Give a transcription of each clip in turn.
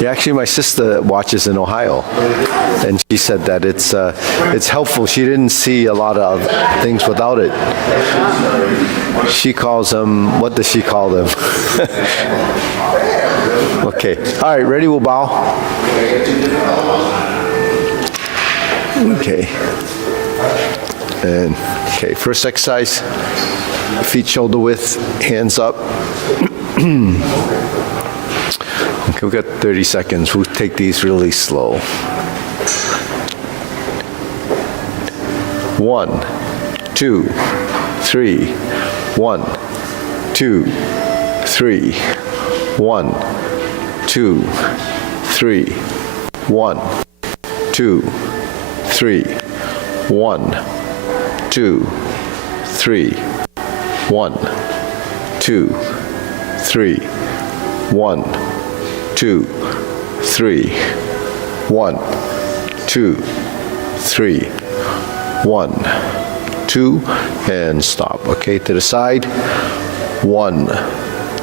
Yeah, actually, my sister watches in Ohio, and she said that it's helpful. She didn't see a lot of things without it. She calls them, what does she call them? Okay, all right, ready? We'll bow. Okay, and okay, first exercise, feet shoulder width, hands up. Okay, we've got 30 seconds. We'll take these really slow. 1, 2, 3. 1, 2, 3. 1, 2, 3. 1, 2, 3. 1, 2, 3. 1, 2, 3. 1, 2, 3. 1, 2, 3. 1, 2, and stop. Okay, to the side. 1,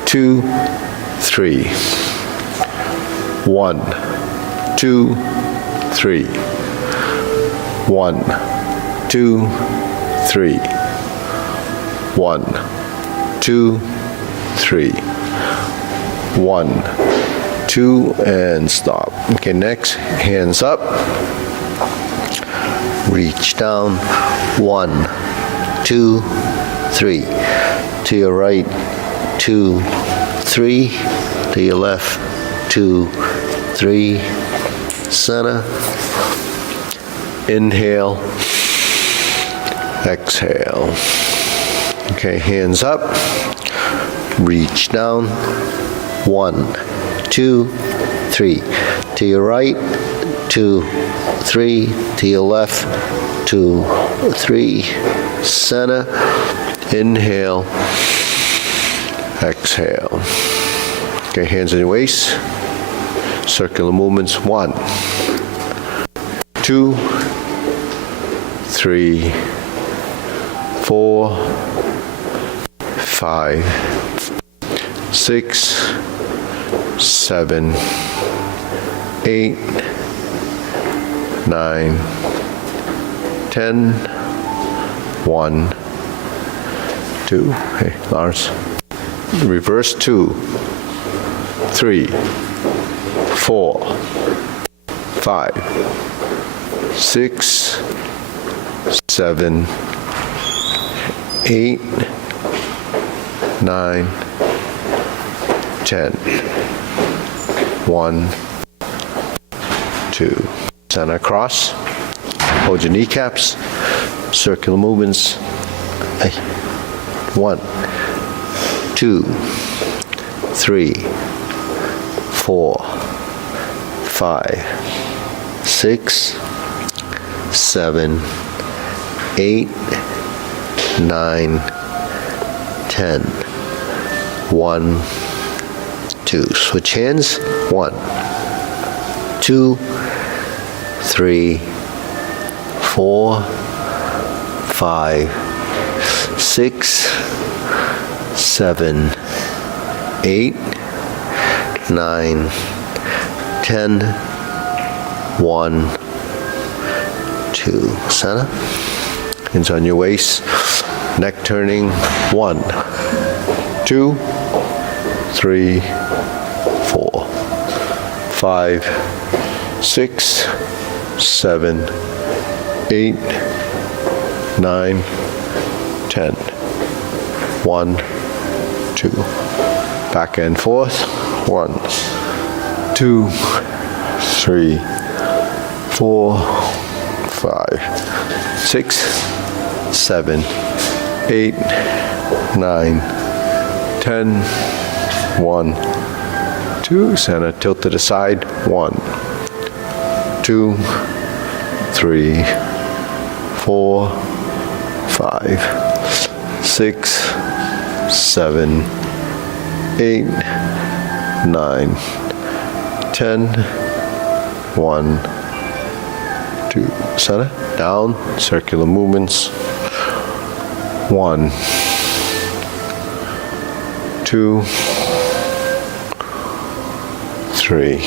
2, 3. 1, 2, 3. 1, 2, 3. 1, 2, 3. 1, 2, and stop. Okay, next, hands up. Reach down. 1, 2, 3. To your right, 2, 3. To your left, 2, 3. Center. Inhale. Exhale. Okay, hands up. Reach down. 1, 2, 3. To your right, 2, 3. To your left, 2, 3. Center. Inhale. Exhale. Okay, hands on your waist. Circular movements. 1, 2, 3, 4, 5, 6, 7, 8, 9, 10, 1, 2. Hey, Lars. Reverse 2, 3, 4, 5, 6, 7, 8, 9, 10. 1, 2. Center cross. Hold your kneecaps. Circular movements. 1, 2, 3, 4, 5, 6, 7, 8, 9, 10. 1, 2. Switch hands. 1, 2, 3, 4, 5, 6, 7, 8, 9, 10. 1, 2. Center. Hands on your waist. Neck turning. 1, 2, 3, 4, 5, 6, 7, 8, 9, 10. 1, 2. Back and forth. 1, 2, 3, 4, 5, 6, 7, 8, 9, 10. 1, 2. Center. Tilt to the side. 1, 2, 3, 4, 5, 6, 7, 8, 9, 10. 1, 2. Center. Down. Circular movements. 1, 2, 3.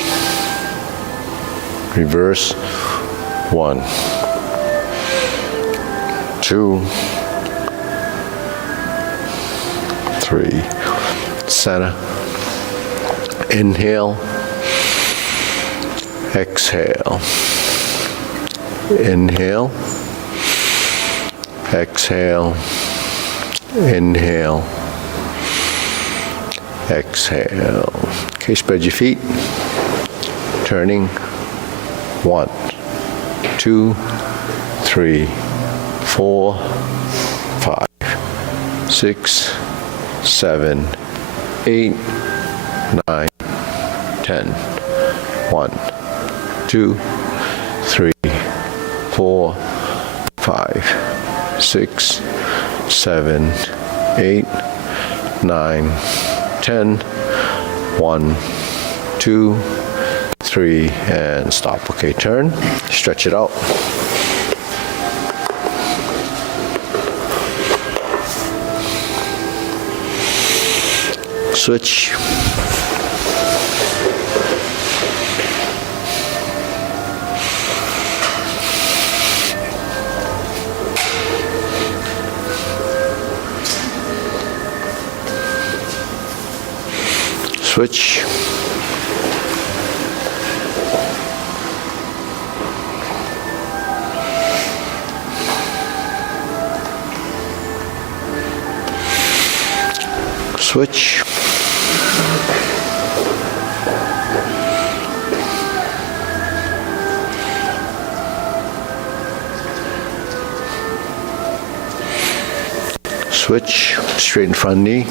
Reverse. 1, 2, 3. Center. Inhale. Exhale. Inhale. Exhale. Inhale. Exhale. Okay, spread your feet. Turning. 1, 2, 3, 4, 5, 6, 7, 8, 9, 10. 1, 2, 3, 4, 5, 6, 7, 8, 9, 10. 1, 2, 3, and stop. Okay, turn, stretch it out. Switch. Switch. Switch. Switch. Straighten front knee.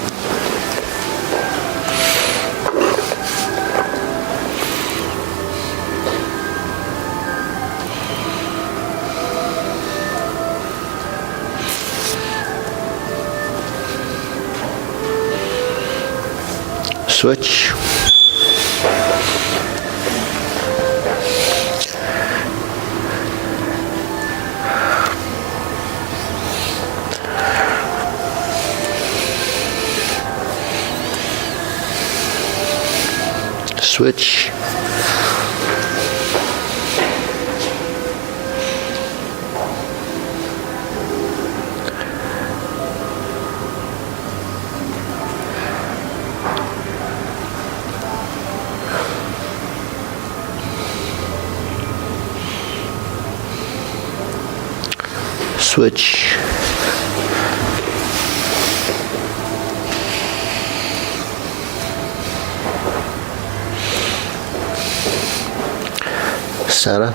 Switch. Switch. Switch. Center.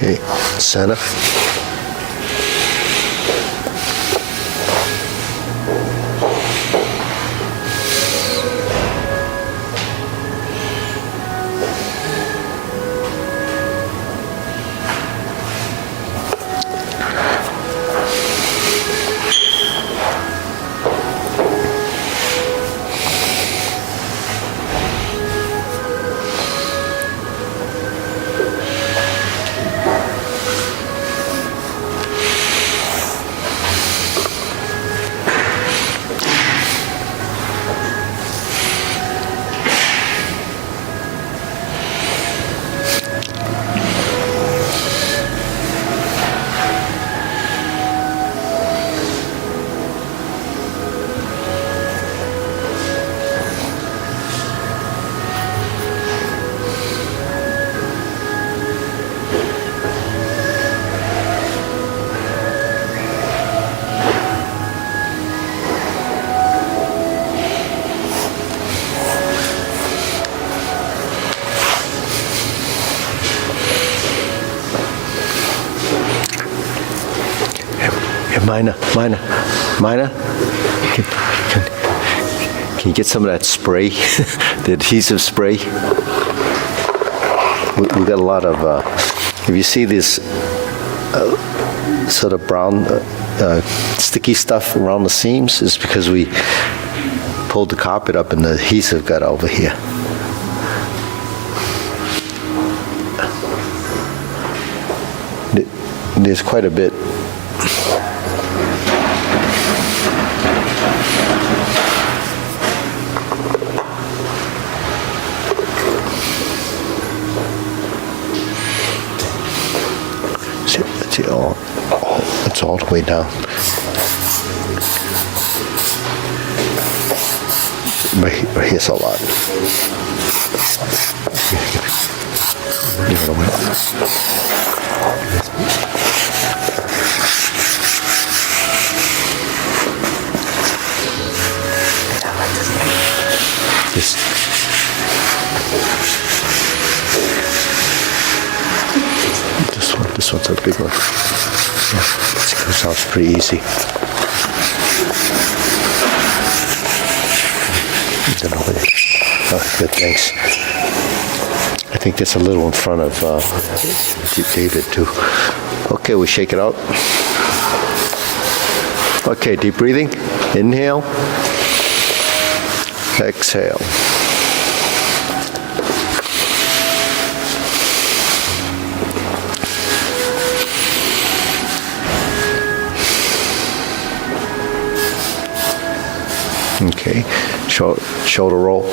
Okay, center. Mina. Can you get some of that spray, the adhesive spray? We got a lot of, if you see this sort of brown sticky stuff around the seams, it's because we pulled the carpet up and the adhesive got over here. There's quite a bit. See, it's all the way down. But here's a lot. Give it away. This one's a big one. Yeah, it sounds pretty easy. Oh, good, thanks. I think that's a little in front of David too. Okay, we shake it out. Okay, deep breathing. Inhale. Exhale. Okay, shoulder roll.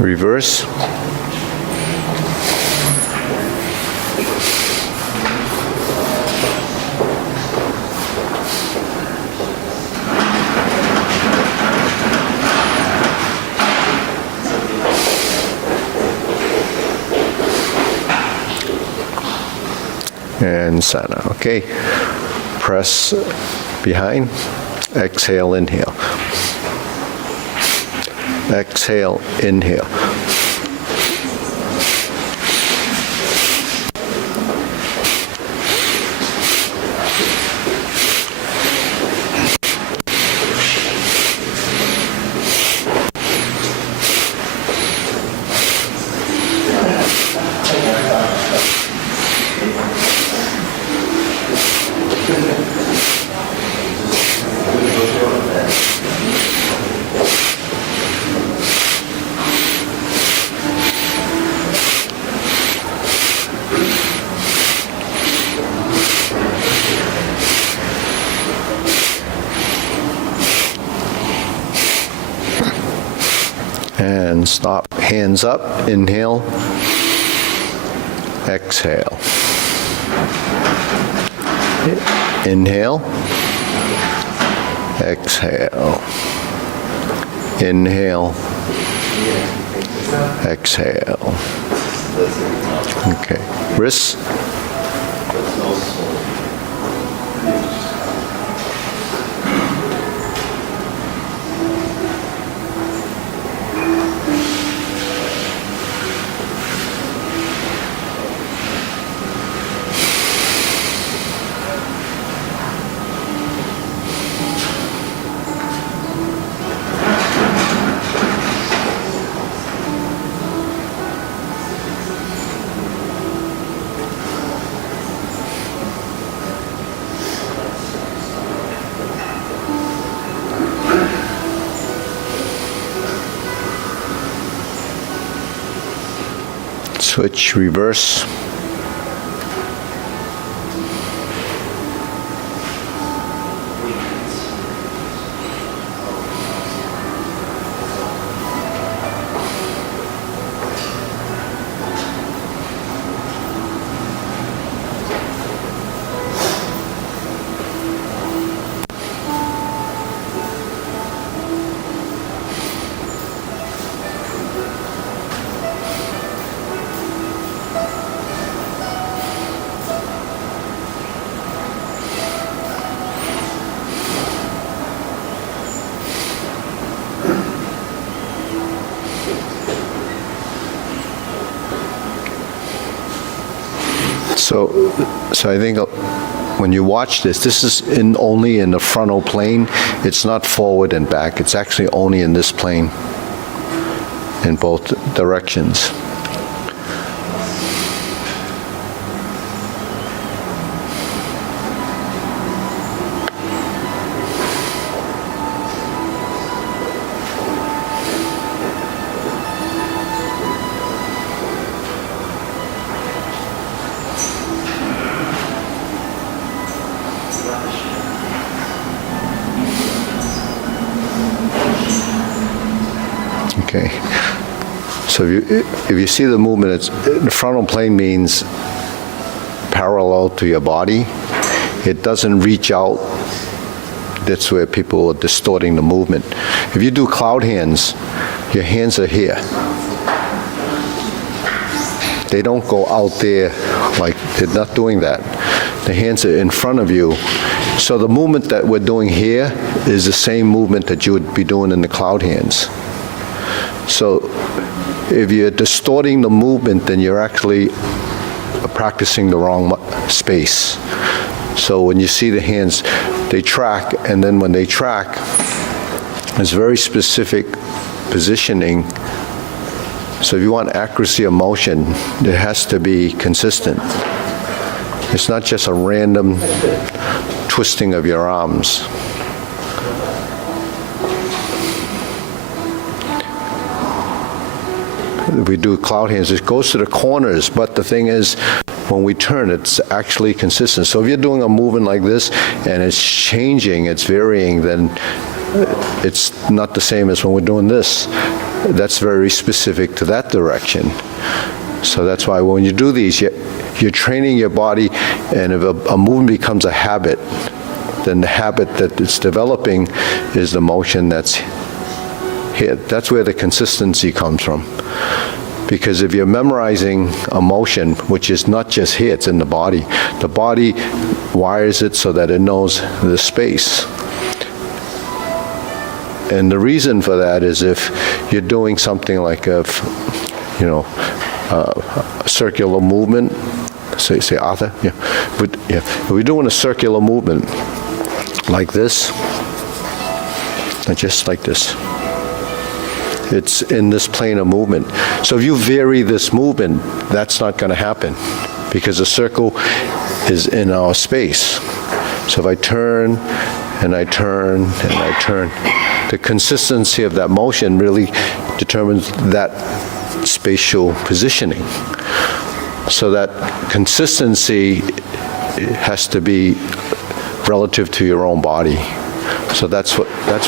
Reverse. And sana. Okay. Press behind. Exhale, inhale. Exhale, inhale. And stop. Hands up. Inhale. Exhale. Inhale. Exhale. Inhale. Exhale. Okay. Wrists. Switch, reverse. So I think when you watch this, this is only in the frontal plane. It's not forward and back. It's actually only in this plane, in both directions. Okay, so if you see the movement, the frontal plane means parallel to your body. It doesn't reach out. That's where people are distorting the movement. If you do cloud hands, your hands are here. They don't go out there, like they're not doing that. The hands are in front of you. So the movement that we're doing here is the same movement that you would be doing in the cloud hands. So if you're distorting the movement, then you're actually practicing the wrong space. So when you see the hands, they track, and then when they track, there's very specific positioning. So if you want accuracy of motion, it has to be consistent. It's not just a random twisting of your arms. We do cloud hands, it goes to the corners, but the thing is, when we turn, it's actually consistent. So if you're doing a movement like this, and it's changing, it's varying, then it's not the same as when we're doing this. That's very specific to that direction. So that's why when you do these, you're training your body, and if a movement becomes a habit, then the habit that it's developing is the motion that's here. That's where the consistency comes from. Because if you're memorizing a motion, which is not just here, it's in the body wires it so that it knows the space. And the reason for that is if you're doing something like a circular movement, say Arthur, yeah. If we're doing a circular movement like this, and just like this, it's in this plane of movement. So if you vary this movement, that's not going to happen because the circle is in our space. So if I turn and I turn and I turn, the consistency of that motion really determines that spatial positioning. So that consistency has to be relative to your own body. So that's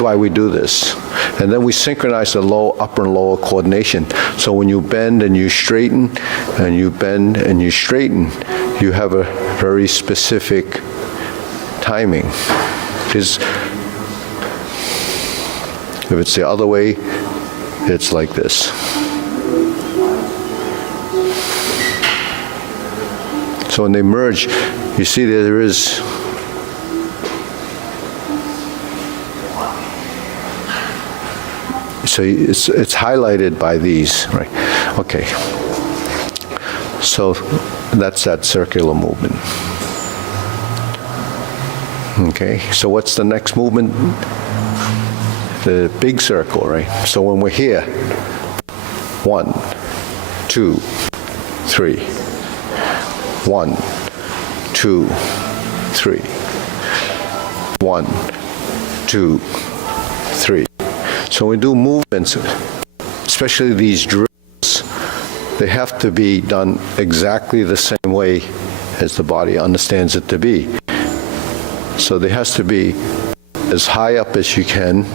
why we do this. And then we synchronize the upper and lower coordination. So when you bend and you straighten, and you bend and you straighten, you have a very specific timing. Because if it's the other way, it's like this. So when they merge, you see there is so it's highlighted by these, right? Okay. So that's that circular movement. Okay, so what's the next movement? The big circle, right? So when we're here, 1, 2, 3. 1, 2, 3. 1, 2, 3. So when we do movements, especially these drills, they have to be done exactly the same way as the body understands it to be. So there has to be as high up as you can.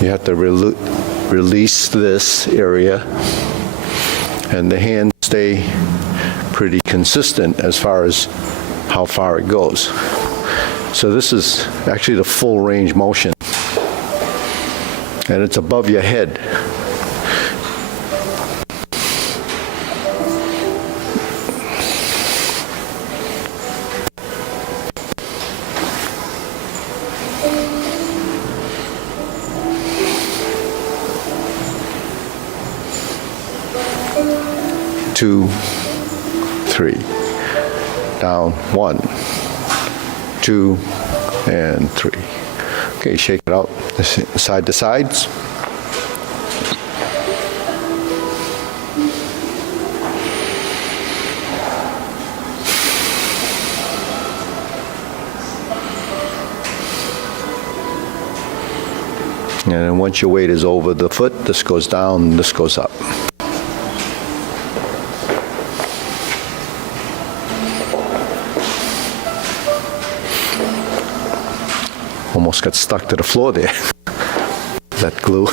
You have to release this area, and the hands stay pretty consistent as far as how far it goes. So this is actually the full range motion. And it's above your head. Two, 3. Down, 1, 2, and 3. Okay, shake it out, side to sides. And then once your weight is over the foot, this goes down, this goes up. Almost got stuck to the floor there. That glue.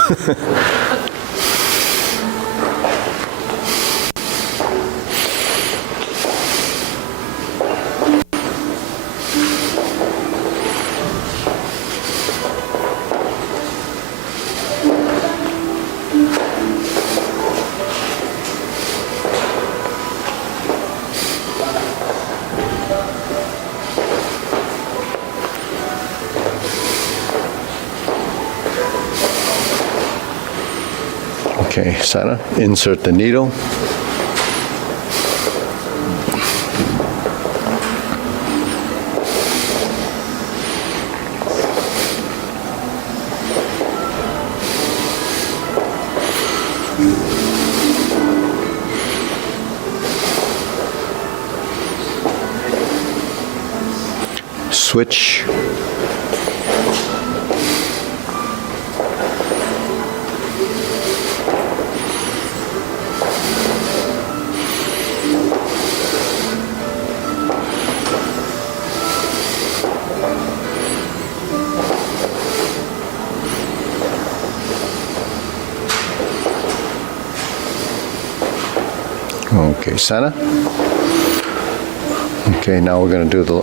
Okay, center, insert the needle. Switch. Okay, center. Okay, now we're going to do the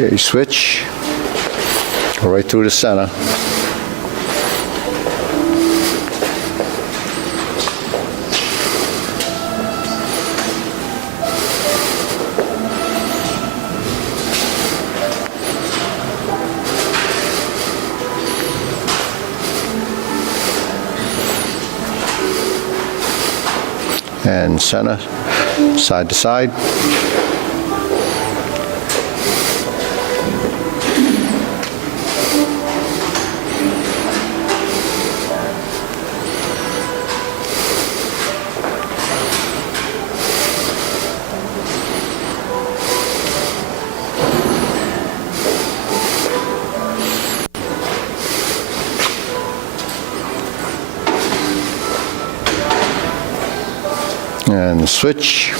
okay, switch, go right through the center. And center, side to side. And switch.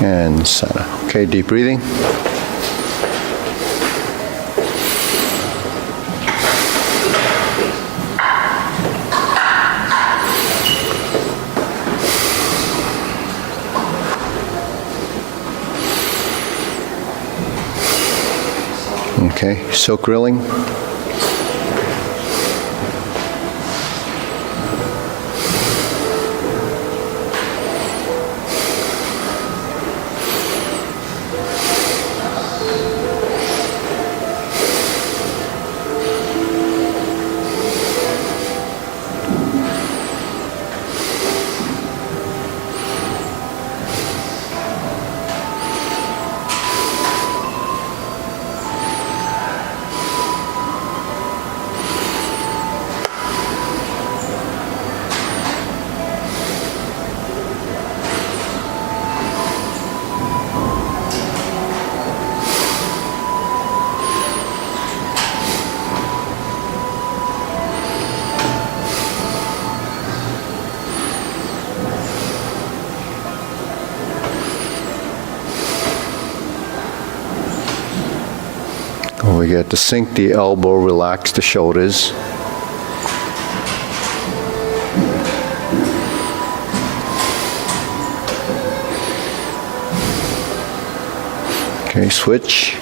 And center. Okay, deep breathing. Okay, silk grilling. we get to sink the elbow, relax the shoulders. Okay, switch.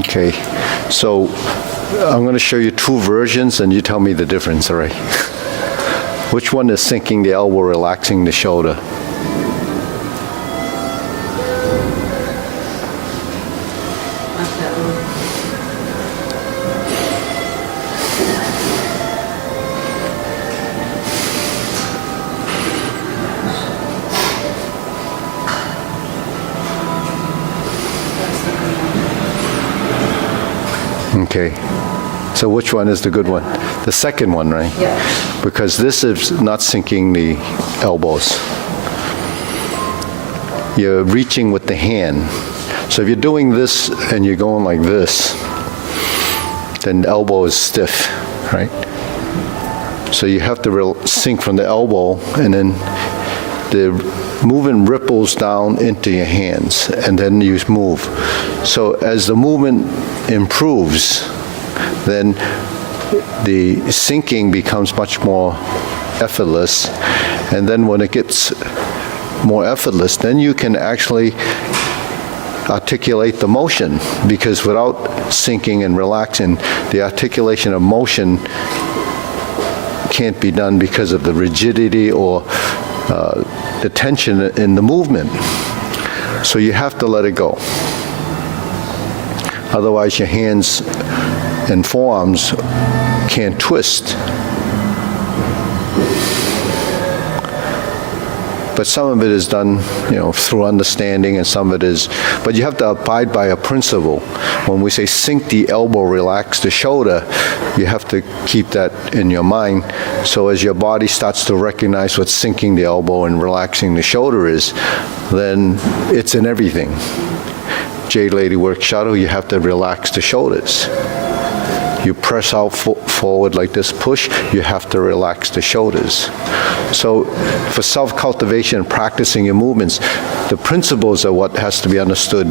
Okay, so I'm going to show you two versions and you tell me the difference, all right? Which one is sinking the elbow, relaxing the shoulder? Okay, so which one is the good one? The second one, right? Yeah. Because this is not sinking the elbows. You're reaching with the hand. So if you're doing this and you're going like this, then the elbow is stiff, right? So you have to sink from the elbow, and then the movement ripples down into your hands, and then you move. So as the movement improves, then the sinking becomes much more effortless, and then when it gets more effortless, then you can actually articulate the motion, because without sinking and relaxing, the articulation of motion can't be done because of the rigidity or the tension in the movement. So you have to let it go. Otherwise, your hands and forearms can't twist. But some of it is done, through understanding, and some of it is, but you have to abide by a principle. When we say sink the elbow, relax the shoulder, you have to keep that in your mind. So as your body starts to recognize what sinking the elbow and relaxing the shoulder is, then it's in everything. Jade Lady Work Shuttle, you have to relax the shoulders. You press out forward like this, push, you have to relax the shoulders. So for self-cultivation and practicing your movements, the principles are what has to be understood,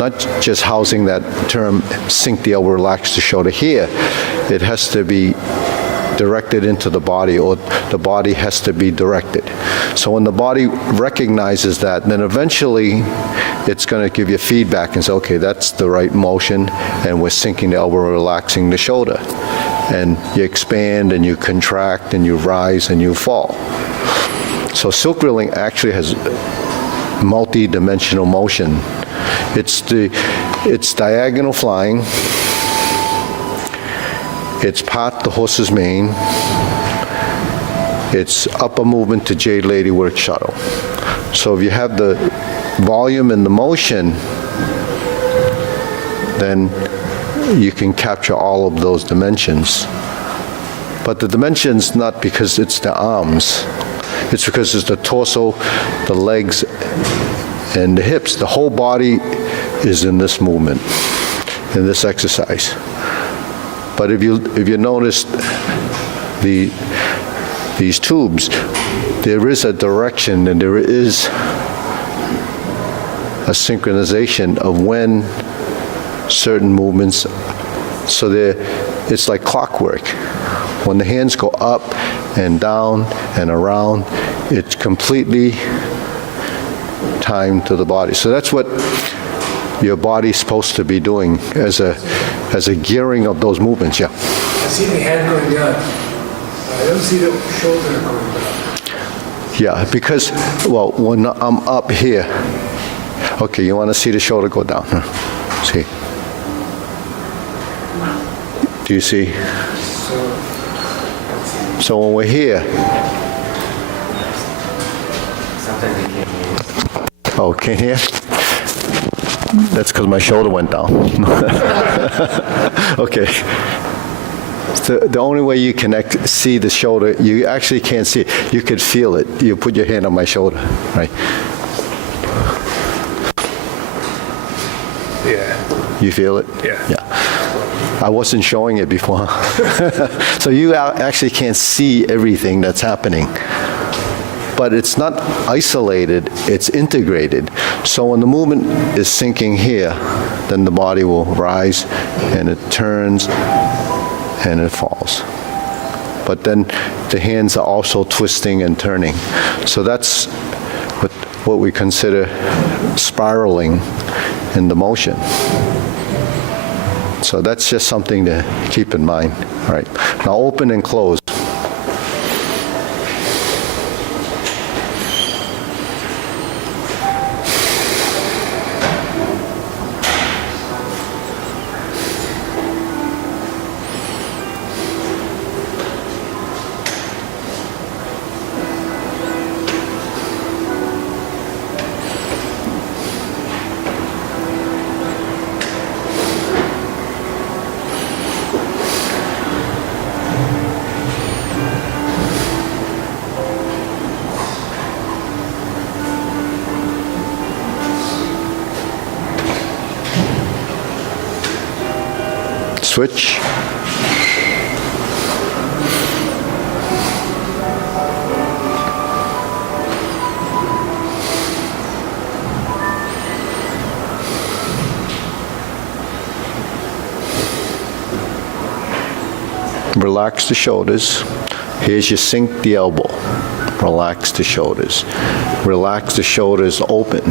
not just housing that term, sink the elbow, relax the shoulder here. It has to be directed into the body, or the body has to be directed. So when the body recognizes that, then eventually it's going to give you feedback and say, okay, that's the right motion, and we're sinking the elbow, relaxing the shoulder. And you expand and you contract and you rise and you fall. So silk drilling actually has multi-dimensional motion. It's diagonal flying. It's part the horse's mane. It's upper movement to Jade Lady Work Shuttle. So if you have the volume and the motion, then you can capture all of those dimensions. But the dimensions, not because it's the arms, it's because it's the torso, the legs, and the hips. The whole body is in this movement, in this exercise. But if you notice these tubes, there is a direction and there is a synchronization of when certain movements, so it's like clockwork. When the hands go up and down and around, it's completely timed to the body. So that's what your body's supposed to be doing as a gearing of those movements, yeah. I see the hand going down. I don't see the shoulder going down. Yeah, because, well, when I'm up here, okay, you want to see the shoulder go down, huh? See? Do you see? So when we're here, oh, can't hear? That's because my shoulder went down. Okay. So the only way you can see the shoulder, you actually can't see it. You could feel it. You put your hand on my shoulder, right? Yeah. You feel it? Yeah. Yeah. I wasn't showing it before. So you actually can't see everything that's happening. But it's not isolated, it's integrated. So when the movement is sinking here, then the body will rise and it turns and it falls. But then the hands are also twisting and turning. So that's what we consider spiraling in the motion. So that's just something to keep in mind. All right. Now open and close. Switch. Relax the shoulders. Here's your sink the elbow. Relax the shoulders. Relax the shoulders open.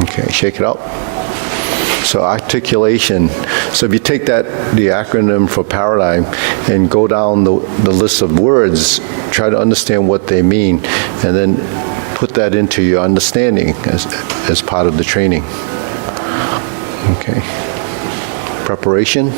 Okay, shake it out. So articulation. So if you take the acronym for Paradigm, and go down the list of words, try to understand what they mean, and then put that into your understanding as part of the training. Okay. Preparation.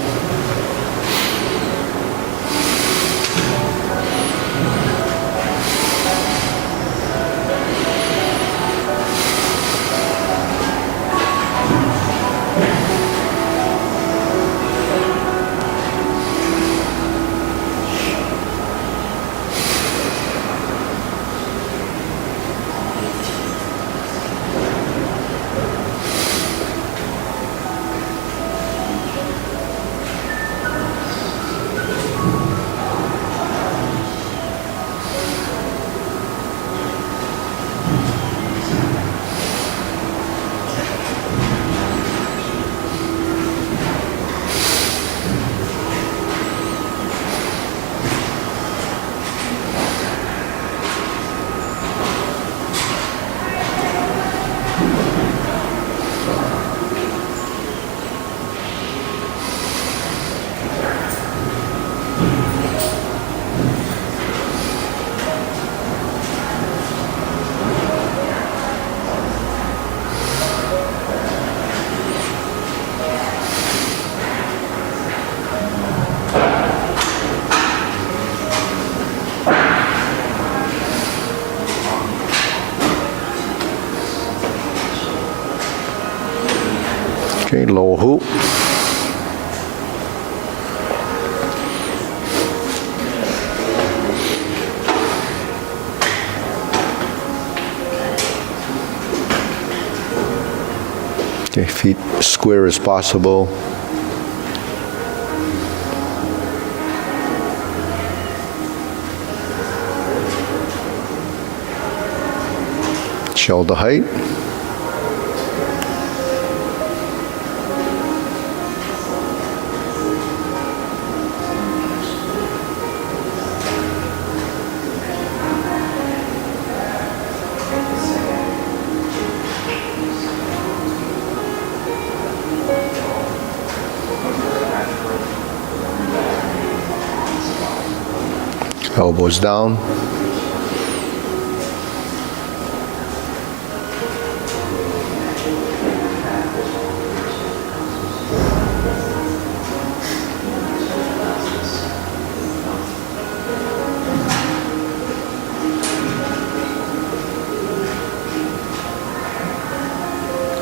Okay, lower hoop. Okay, feet square as possible. Shoulder height. Elbows down.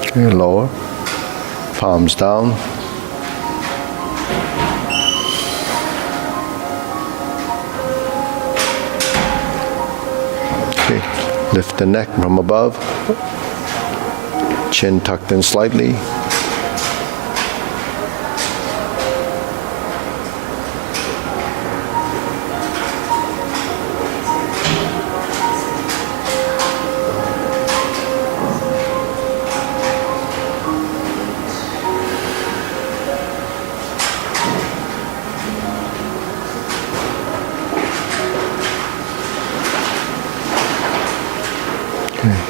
Okay, lower. Palms down. Okay, lift the neck from above. Chin tucked in slightly.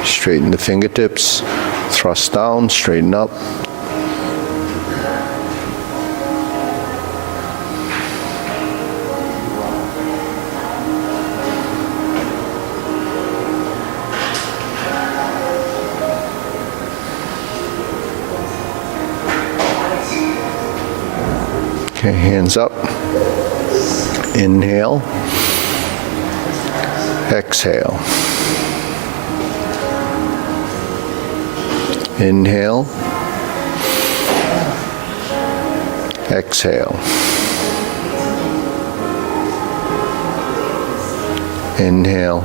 Straighten the fingertips, thrust down, straighten up. Okay, hands up. Inhale. Exhale. Inhale. Exhale. Inhale.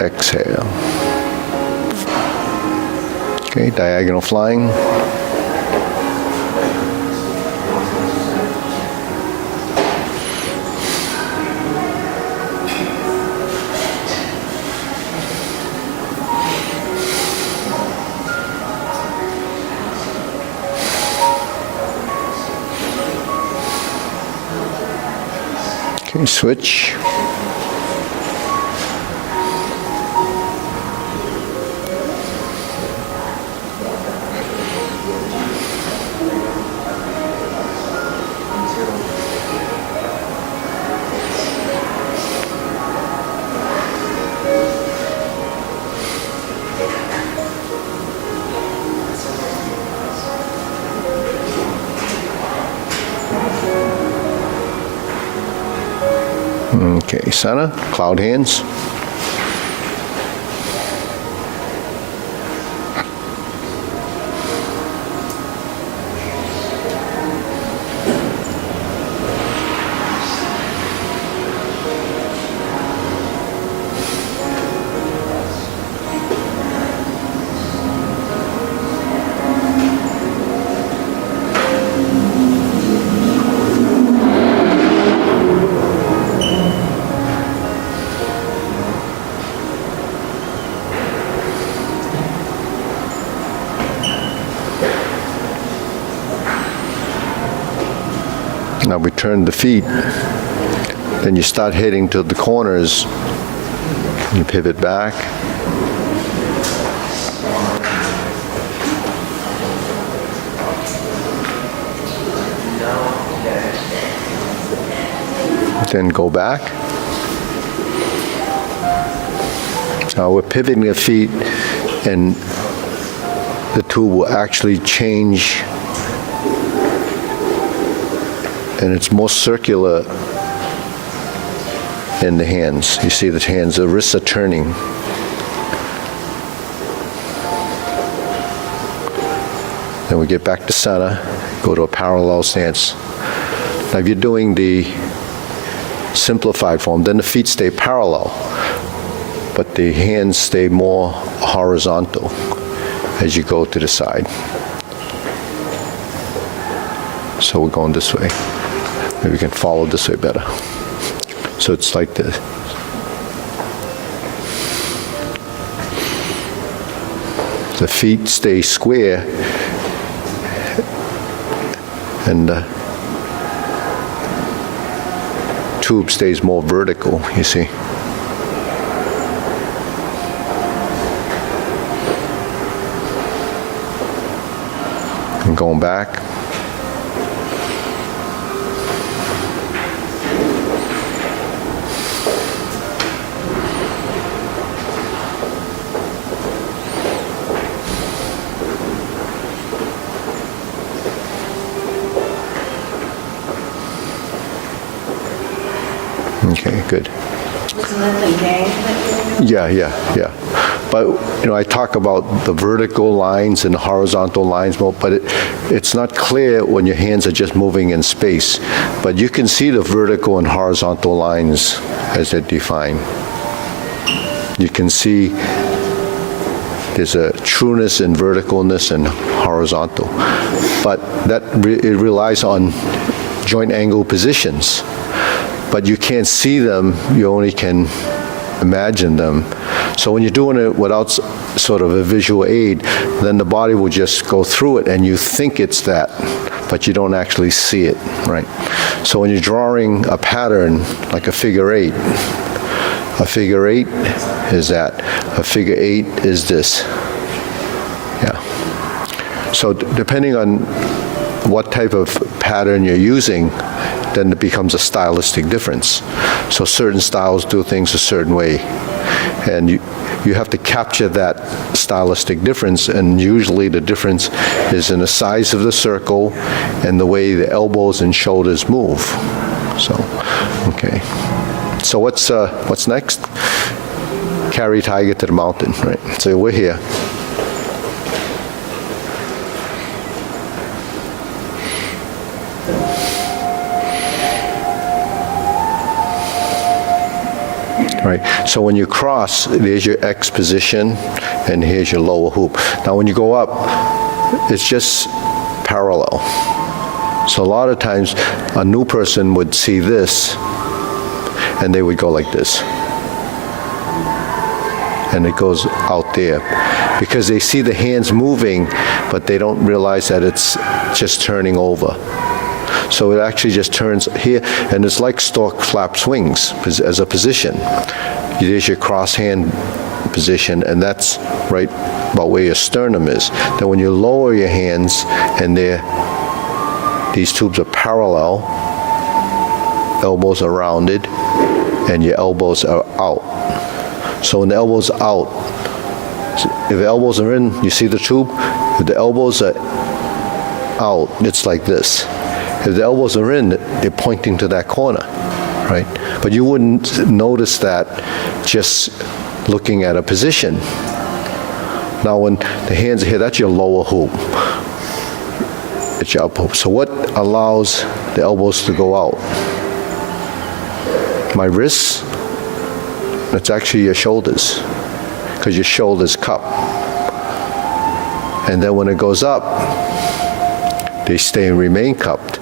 Exhale. Okay, diagonal flying. Okay, switch. Okay, center, cloud hands. Now we turn the feet, then you start heading to the corners, you pivot back. Then go back. Now we're pivoting the feet and the tool will actually change and it's more circular in the hands. You see the hands, the wrists are turning. Then we get back to center, go to a parallel stance. Now if you're doing the simplified form, then the feet stay parallel, but the hands stay more horizontal as you go to the side. So we're going this way. Maybe we can follow this way better. So it's like this. The feet stay square and the tube stays more vertical, you see. And going back. Okay, good. Isn't that the gang that you're in? Yeah. But, I talk about the vertical lines and horizontal lines, but it's not clear when your hands are just moving in space. But you can see the vertical and horizontal lines as they're defined. You can see there's a trueness in verticalness and horizontal. But it relies on joint angle positions. But you can't see them, you only can imagine them. So when you're doing it without sort of a visual aid, then the body will just go through it and you think it's that, but you don't actually see it, right? So when you're drawing a pattern like a figure eight is that. A figure eight is this. Yeah. So depending on what type of pattern you're using, then it becomes a stylistic difference. So certain styles do things a certain way. And you have to capture that stylistic difference, and usually the difference is in the size of the circle and the way the elbows and shoulders move. So, okay. So what's next? Carry tiger to the mountain, right? So we're here. Right. So when you cross, there's your X position, and here's your lower hoop. Now when you go up, it's just parallel. So a lot of times, a new person would see this, and they would go like this. And it goes out there. Because they see the hands moving, but they don't realize that it's just turning over. So it actually just turns here, and it's like stork flaps wings as a position. There's your cross hand position, and that's right about where your sternum is. Then when you lower your hands, and these tubes are parallel, elbows are rounded, and your elbows are out. So when the elbows are out, if the elbows are in, you see the tube? If the elbows are out, it's like this. If the elbows are in, they're pointing to that corner, right? But you wouldn't notice that just looking at a position. Now when the hands are here, that's your lower hoop. It's your upper hoop. So what allows the elbows to go out? My wrists, it's actually your shoulders, because your shoulders cup. And then when it goes up, they stay and remain cupped.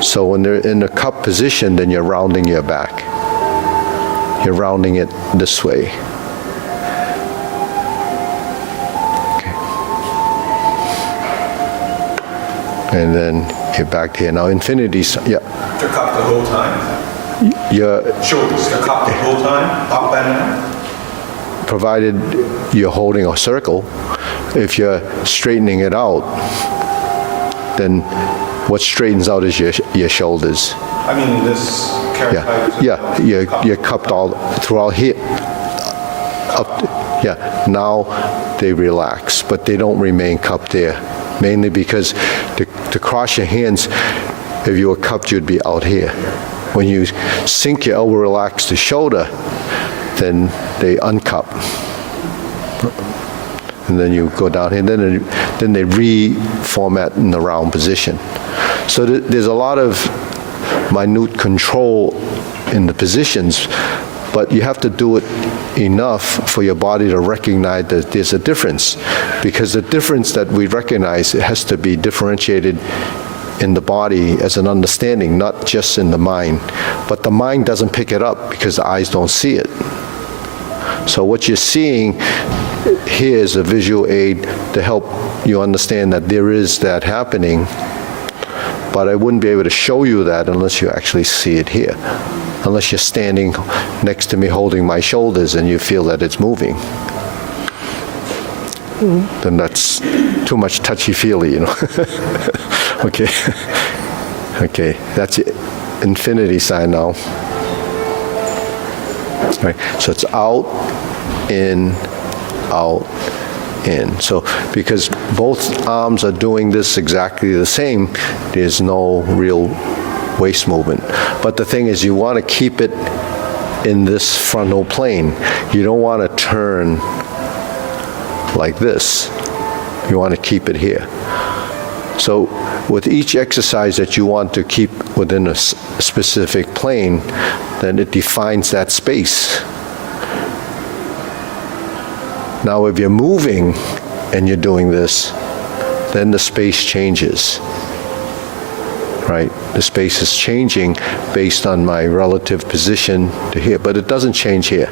So when they're in the cup position, then you're rounding your back. You're rounding it this way. Okay. And then you're back here. Now infinity, yeah. To cup the whole time? Your Shoulders, to cup the whole time, up and down? provided you're holding a circle. If you're straightening it out, then what straightens out is your shoulders. I mean, this carry tiger. Yeah, you're cupped all throughout here. Up, yeah, now they relax, but they don't remain cupped there, mainly because to cross your hands, if you were cupped, you'd be out here. When you sink your elbow, relax the shoulder, then they uncup. And then you go down here, and then they reformat in the round position. So there's a lot of minute control in the positions, but you have to do it enough for your body to recognize that there's a difference. Because the difference that we recognize, it has to be differentiated in the body as an understanding, not just in the mind. But the mind doesn't pick it up because the eyes don't see it. So what you're seeing here is a visual aid to help you understand that there is that happening, but I wouldn't be able to show you that unless you actually see it here. Unless you're standing next to me holding my shoulders and you feel that it's moving. Then that's too much touchy-feely, you know. Okay. Okay, that's it. Infinity sign now. All right, so it's out, in, out, in. So because both arms are doing this exactly the same, there's no real waist movement. But the thing is, you want to keep it in this frontal plane. You don't want to turn like this. You want to keep it here. So with each exercise that you want to keep within a specific plane, then it defines that space. Now if you're moving and you're doing this, then the space changes, right? The space is changing based on my relative position to here, but it doesn't change here.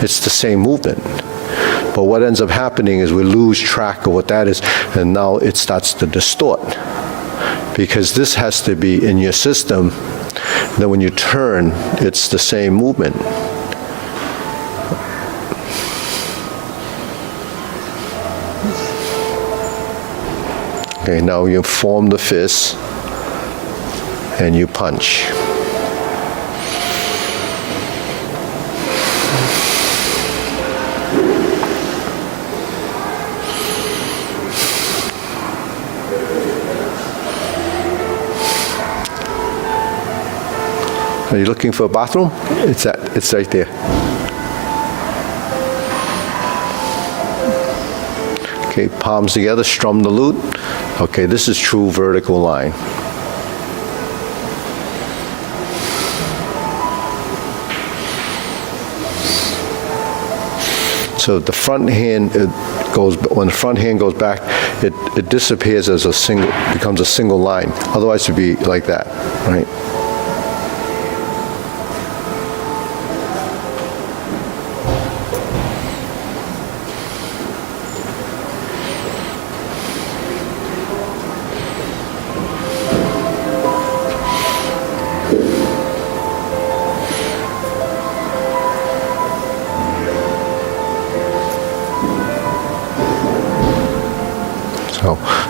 It's the same movement. But what ends up happening is we lose track of what that is, and now it starts to distort. Because this has to be in your system, then when you turn, it's the same movement. Okay, now you form the fist, and you punch. Are you looking for a bathroom? It's right there. Okay, palms together, strum the lute. Okay, this is true vertical line. So the front hand goes, when the front hand goes back, it disappears as a single, becomes a single line. Otherwise it would be like that, right?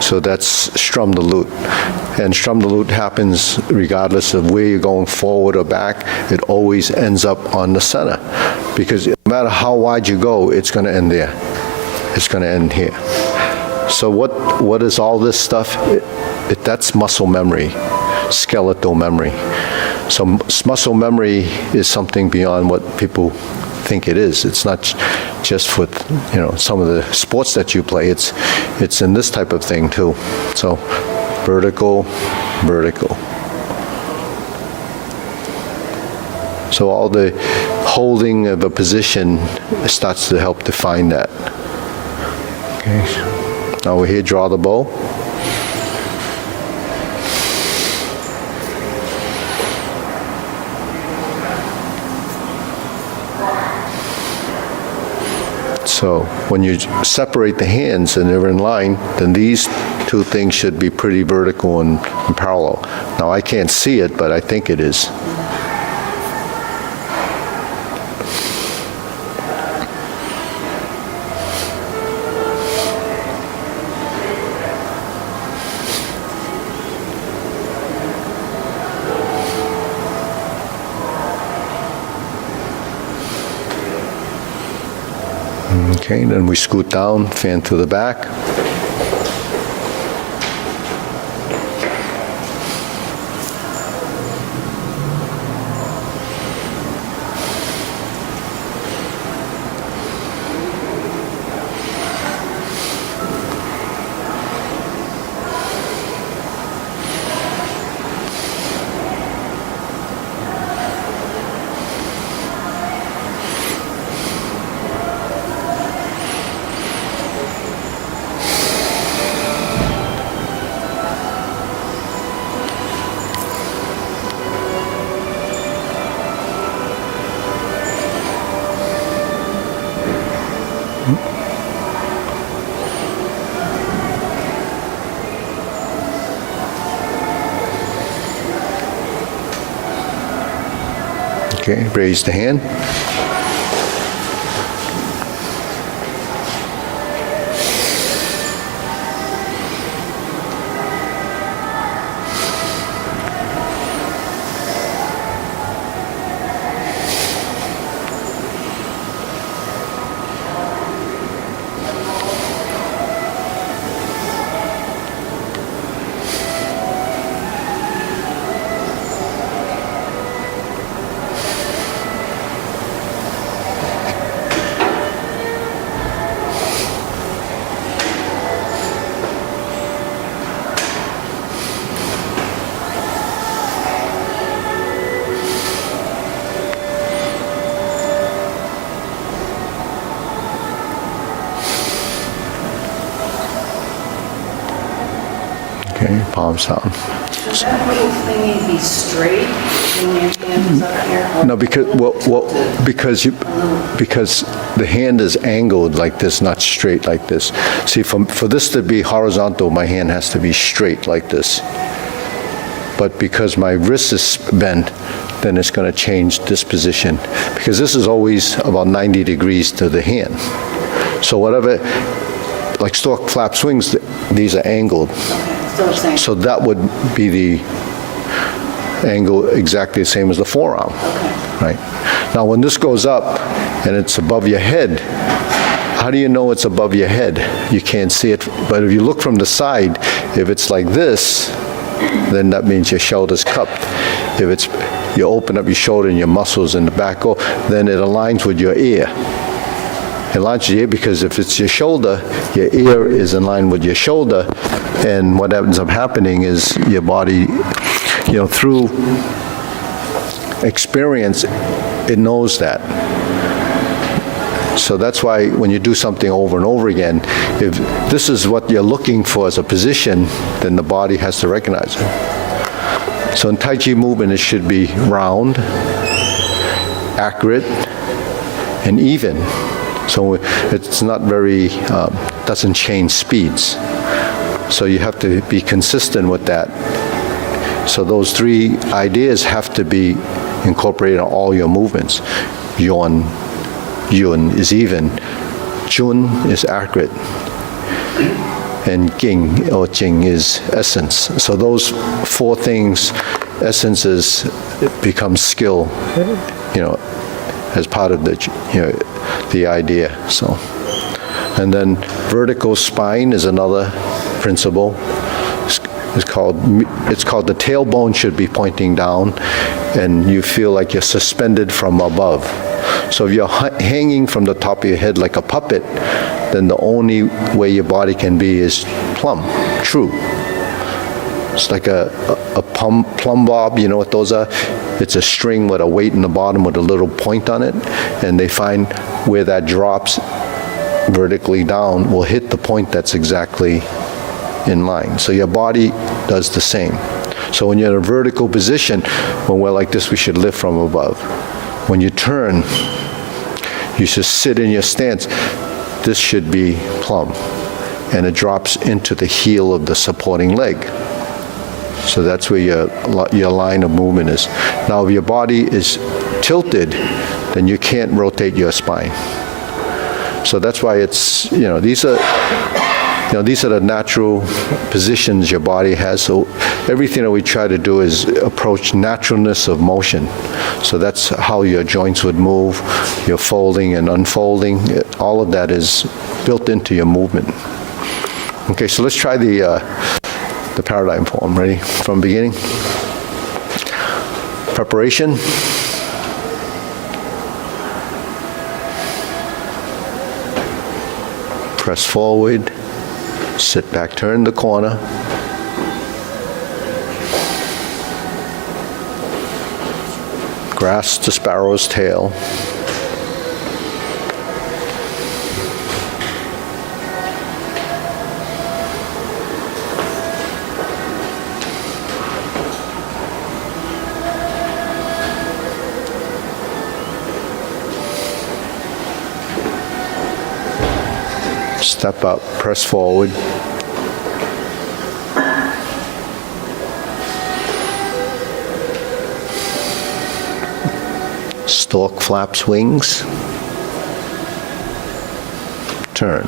So that's strum the lute. And strum the lute happens regardless of where you're going, forward or back. It always ends up on the center. Because no matter how wide you go, it's going to end there. It's going to end here. So what is all this stuff? That's muscle memory, skeletal memory. So muscle memory is something beyond what people think it is. It's not just with, some of the sports that you play. It's in this type of thing too. So vertical, vertical. So all the holding of a position starts to help define that. Okay. Now we're here, draw the bow. So when you separate the hands and they're in line, then these two things should be pretty vertical and parallel. Now I can't see it, but I think it is. Okay, then we scoot down, fan to the back. Okay, raise the hand. Okay, palms down. Should that little thingy be straight when your hand is up here? or- No, because the hand is angled like this, not straight like this. See, for this to be horizontal, my hand has to be straight like this. But because my wrist is bent, then it's going to change this position. Because this is always about 90 degrees to the hand. So whatever, like stork flap swings, these are angled. So it's saying, So that would be the angle exactly the same as the forearm, right? Now, when this goes up and it's above your head, how do you know it's above your head? You can't see it, but if you look from the side, if it's like this, then that means your shoulder's cupped. If it's, you open up your shoulder and your muscles in the back go, then it aligns with your ear. It aligns with your ear because if it's your shoulder, your ear is in line with your shoulder, and what ends up happening is your body, through experience, it knows that. So that's why when you do something over and over again, if this is what you're looking for as a position, then the body has to recognize it. So in Tai Chi movement, it should be round, accurate, and even. So it's not very, doesn't change speeds. So you have to be consistent with that. So those three ideas have to be incorporated in all your movements. Yun is even, Chun is accurate, and Ging or Jing is essence. So those four things, essence becomes skill, as part of the idea. So, and then vertical spine is another principle. It's called the tailbone should be pointing down, and you feel like you're suspended from above. So if you're hanging from the top of your head like a puppet, then the only way your body can be is plumb, true. It's like a plumb bob, you know what those are? It's a string with a weight in the bottom with a little point on it, and they find where that drops vertically down will hit the point that's exactly in line. So your body does the same. So when you're in a vertical position, when we're like this, we should lift from above. When you turn, you should sit in your stance. This should be plumb, and it drops into the heel of the supporting leg. So that's where your line of movement is. Now, if your body is tilted, then you can't rotate your spine. So that's why it's, these are the natural positions your body has. So everything that we try to do is approach naturalness of motion. So that's how your joints would move, your folding and unfolding. All of that is built into your movement. Okay, so let's try the paradigm form. Ready? From beginning. Preparation. Press forward. Sit back, turn the corner. Grasp the sparrow's tail. Step up, press forward. Stork flaps wings. Turn.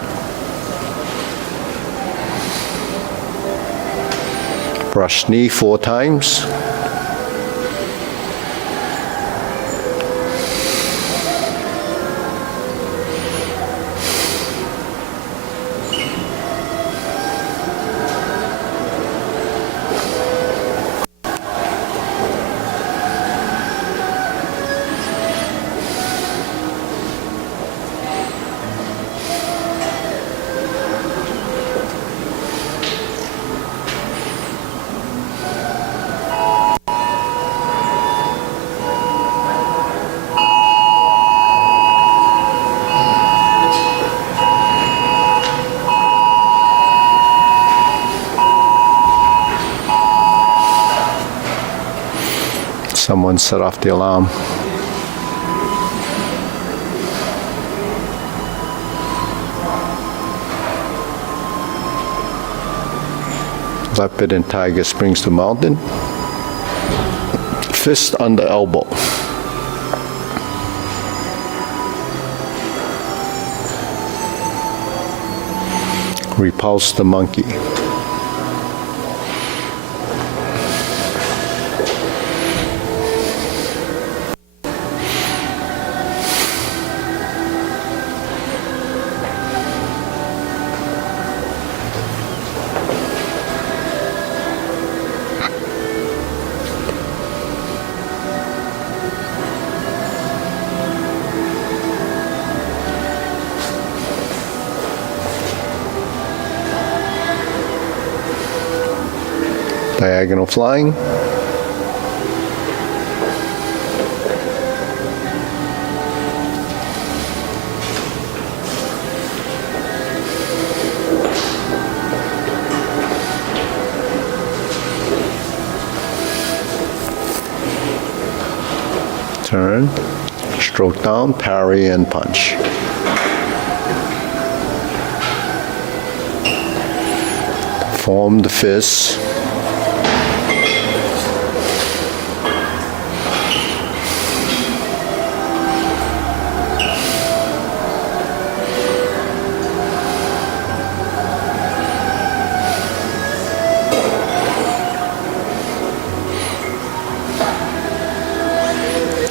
Brush knee 4 times. Someone set off the alarm. Leopard and tiger springs to mountain. Fist under elbow. Repulse the monkey. Diagonal flying. Turn, stroke down, parry and punch. Form the fists.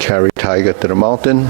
Carry tiger to the mountain.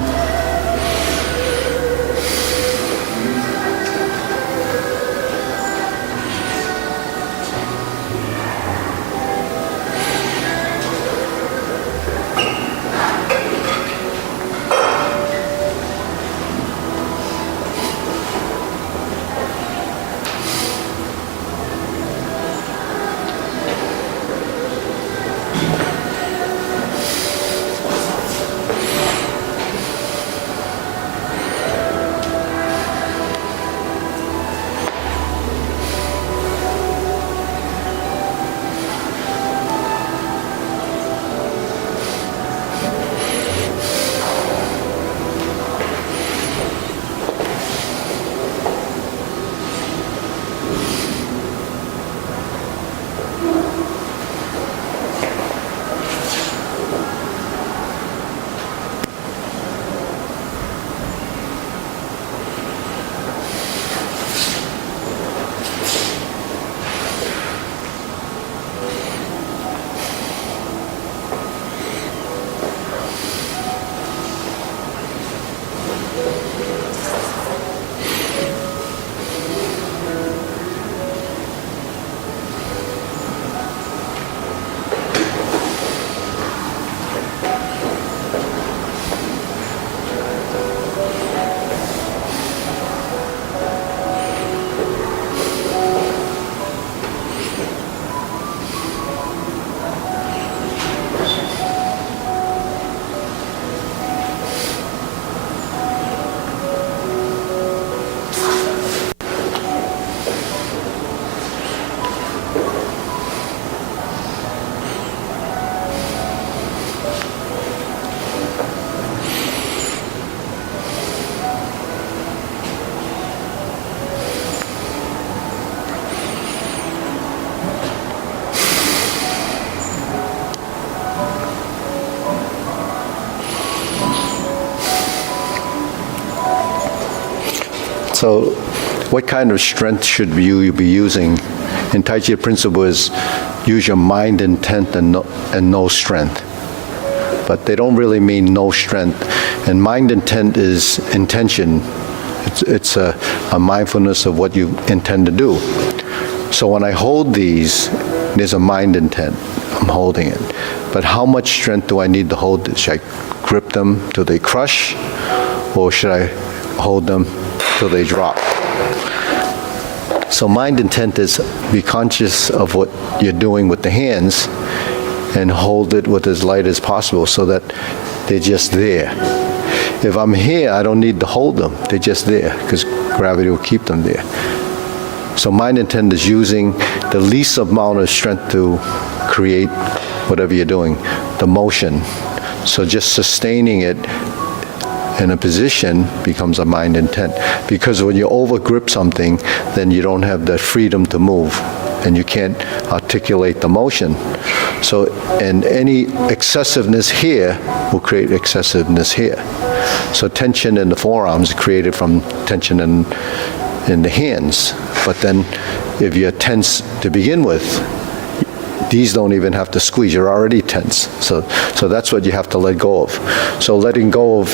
So what kind of strength should you be using? In Tai Chi, the principle is use your mind, intent, and no strength. But they don't really mean no strength. And mind intent is intention. It's a mindfulness of what you intend to do. So when I hold these, there's a mind intent. I'm holding it. But how much strength do I need to hold this? Should I grip them till they crush? Or should I hold them till they drop? So mind intent is be conscious of what you're doing with the hands and hold it with as light as possible so that they're just there. If I'm here, I don't need to hold them. They're just there because gravity will keep them there. So mind intent is using the least amount of strength to create whatever you're doing, the motion. So just sustaining it in a position becomes a mind intent. Because when you over grip something, then you don't have the freedom to move, and you can't articulate the motion. So, and any excessiveness here will create excessiveness here. So tension in the forearms is created from tension in the hands. But then if you're tense to begin with, these don't even have to squeeze, you're already tense. So that's what you have to let go of. So letting go of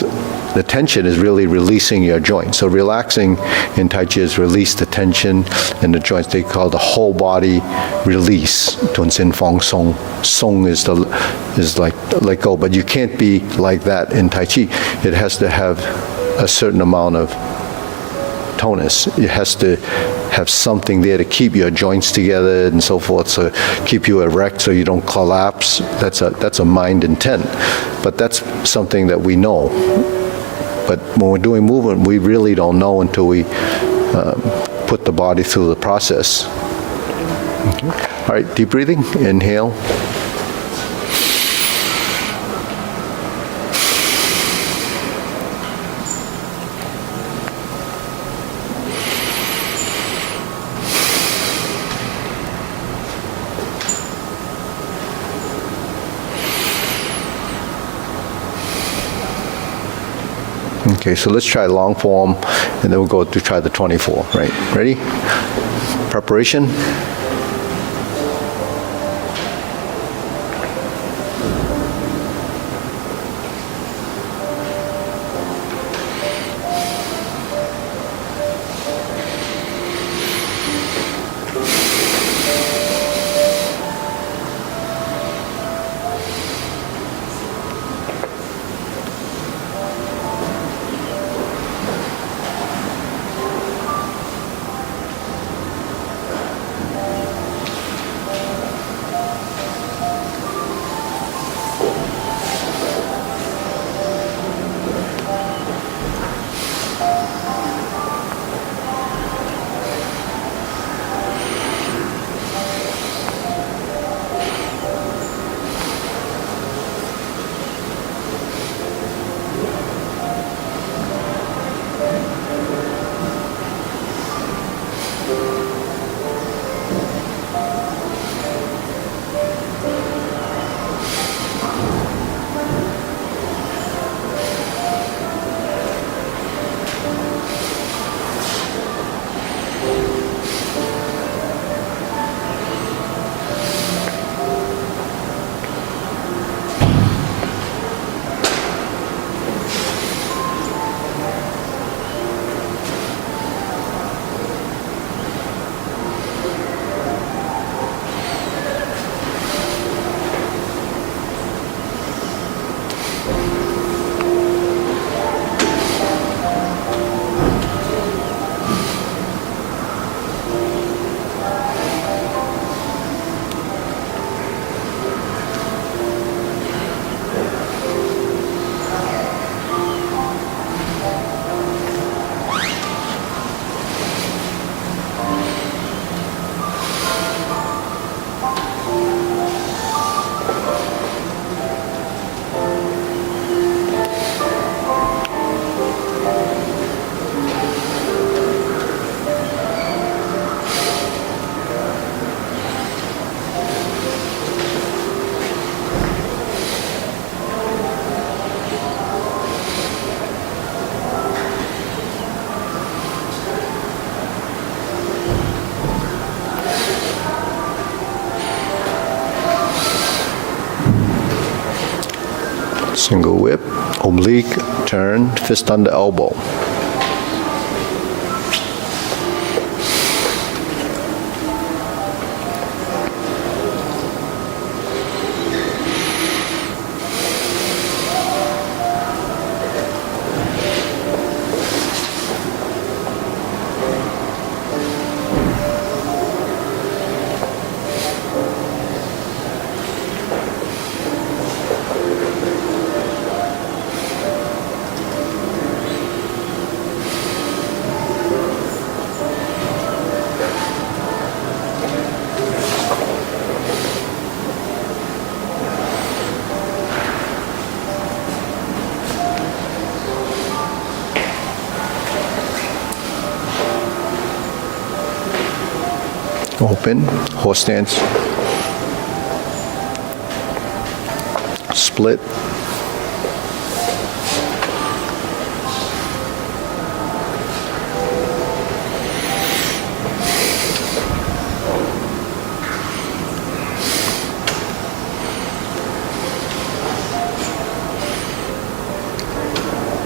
the tension is really releasing your joints. So relaxing in Tai Chi is release the tension in the joints. They call the whole body release. Tun Sin Fong Song. Song is like let go, but you can't be like that in Tai Chi. It has to have a certain amount of tonus. It has to have something there to keep your joints together and so forth, so keep you erect so you don't collapse. That's a mind intent. But that's something that we know. But when we're doing movement, we really don't know until we put the body through the process. Okay. All right, deep breathing. Inhale. Okay, so let's try long form, and then we'll go to try the 24, right? Ready? Preparation? Single whip, oblique, turn, fist under elbow. Open, horse stance. Split.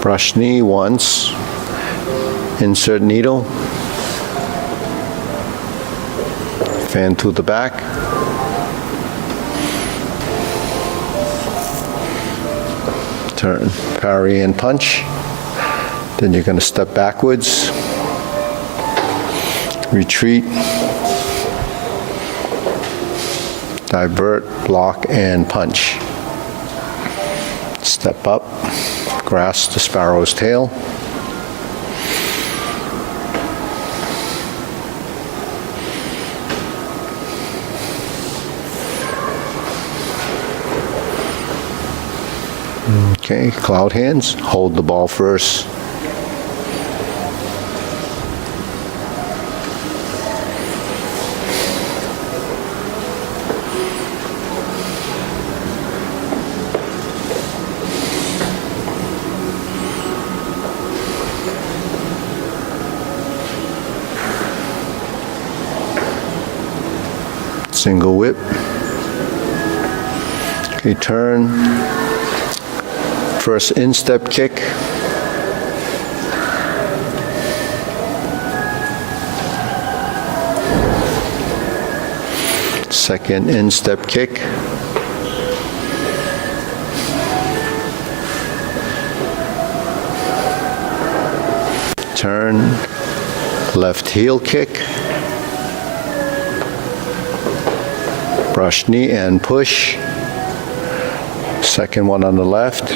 Brush knee once. Insert needle. Fan to the back. Turn, parry and punch. Then you're going to step backwards. Retreat. Divert, block, and punch. Step up. Grasp the sparrow's tail. Okay, cloud hands. Hold the ball first. Single whip. Okay, turn. First instep kick. Second instep kick. Turn. Left heel kick. Brush knee and push. Second one on the left.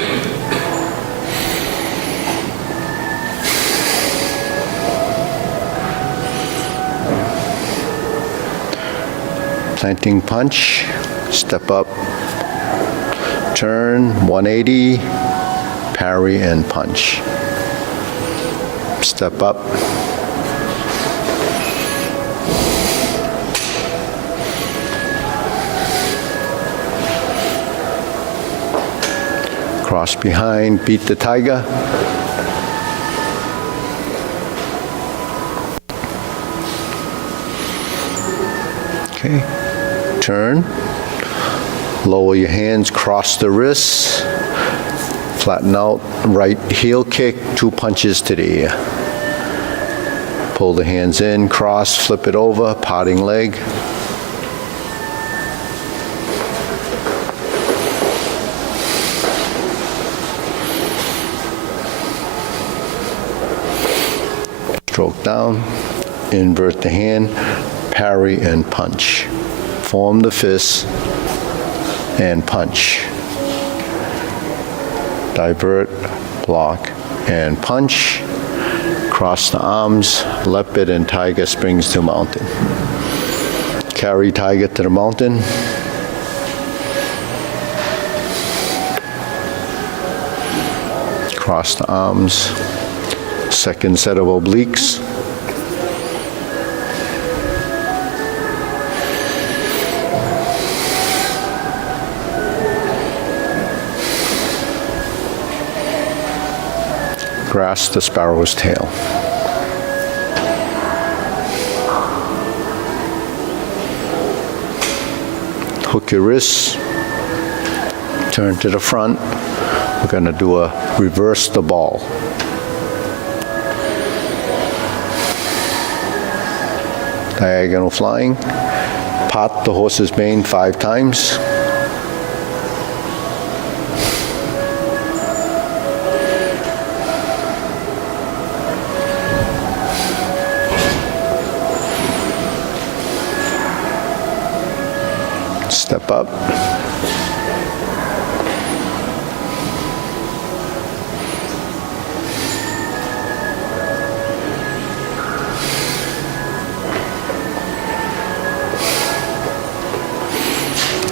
Planting punch. Step up. Turn. 180. Parry and punch. Step up. Cross behind, beat the tiger. Okay, turn. Lower your hands, cross the wrists. Flatten out, right heel kick, 2 punches to the ear. Pull the hands in, cross, flip it over, parting leg. Stroke down, invert the hand, parry and punch. Form the fist and punch. Divert, block, and punch. Cross the arms, leopard and tiger springs to mountain. Carry tiger to the mountain. Cross the arms. Second set of obliques. Grasp the sparrow's tail. Hook your wrists. Turn to the front. We're going to do a reverse the ball. Diagonal flying. Pot the horse's mane 5 times. Step up.